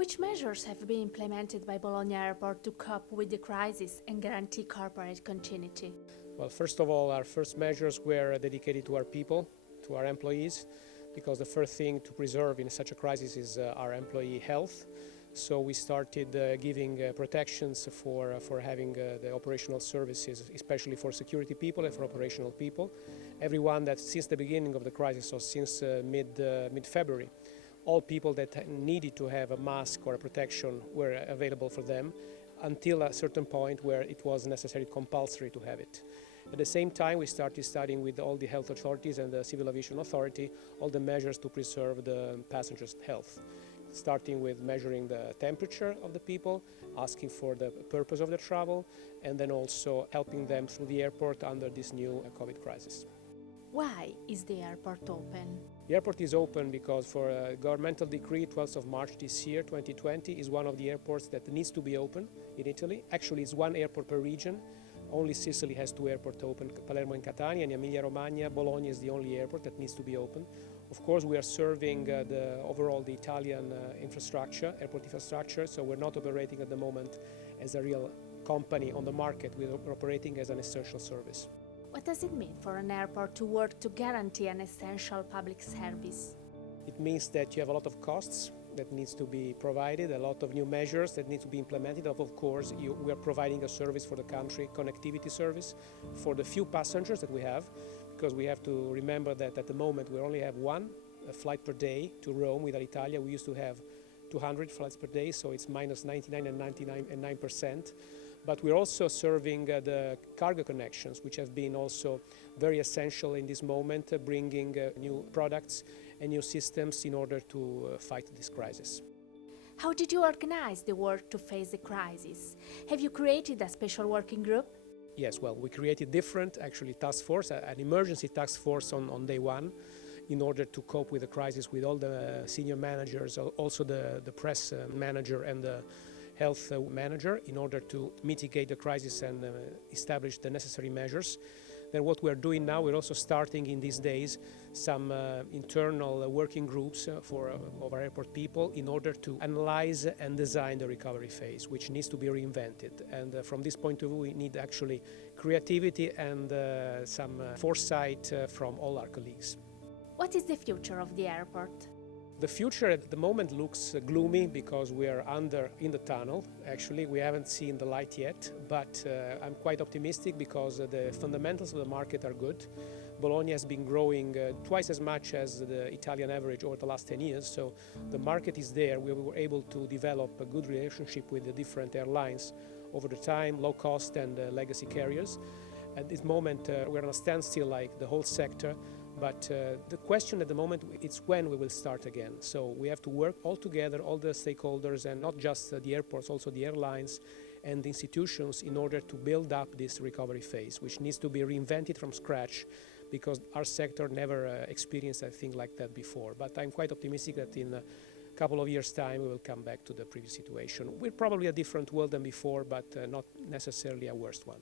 Which measures have been implemented by Bologna Airport to cope with the crisis and guarantee corporate continuity? Well, first of all, our first measures were dedicated to our people, to our employees, because the first thing to preserve in such a crisis is our employee health. So we started giving protections for having the operational services, especially for security people and for operational people. Everyone that since the beginning of the crisis, so since mid-February, all people that needed to have a mask or a protection were available for them until a certain point where it was necessary, compulsory to have it. At the same time, we started studying with all the health authorities and the civil aviation authority all the measures to preserve the passengers' health, starting with measuring the temperature of the people, asking for the purpose of the travel, and then also helping them through the airport under this new COVID crisis. Why is the airport open? The airport is open because for a governmental decree, 12th of March this year, 2020, is one of the airports that needs to be open in Italy. Actually, it's one airport per region. Only Sicily has two airports open, Palermo and Catania, and Emilia-Romagna, Bologna is the only airport that needs to be open. Of course, we are serving the Italian infrastructure, airport infrastructure, so we're not operating at the moment as a real company on the market. We're operating as an essential service. What does it mean for an airport to work to guarantee an essential public service? It means that you have a lot of costs that needs to be provided, a lot of new measures that need to be implemented. Of course, we are providing a service for the country, connectivity service, for the few passengers that we have, because we have to remember that at the moment we only have one flight per day to Rome with Alitalia. We used to have 200 flights per day, so it's minus 99 and 99.9%. But we're also serving the cargo connections, which have been also very essential in this moment, bringing new products and new systems in order to fight this crisis. How did you organize the work to face the crisis? Have you created a special working group? Yes, well, we created different, actually, task force, an emergency task force on day one, in order to cope with the crisis with all the senior managers, also the press manager and the health manager, in order to mitigate the crisis and establish the necessary measures. Then what we're doing now, we're also starting in these days some internal working groups of our airport people in order to analyze and design the recovery phase, which needs to be reinvented. And from this point of view, we need actually creativity and some foresight from all our colleagues. What is the future of the airport? The future at the moment looks gloomy because we are in the tunnel. Actually, we haven't seen the light yet, but I'm quite optimistic because the fundamentals of the market are good. Bologna has been growing twice as much as the Italian average over the last 10 years, so the market is there. We were able to develop a good relationship with the different airlines over the time, low cost and legacy carriers. At this moment, we're on a standstill like the whole sector. But the question at the moment is when we will start again. So we have to work all together, all the stakeholders, and not just the airports, also the airlines and the institutions, in order to build up this recovery phase, which needs to be reinvented from scratch, because our sector never experienced a thing like that before. But I'm quite optimistic that in a couple of years' time we will come back to the previous situation. We're probably a different world than before, but not necessarily a worse one.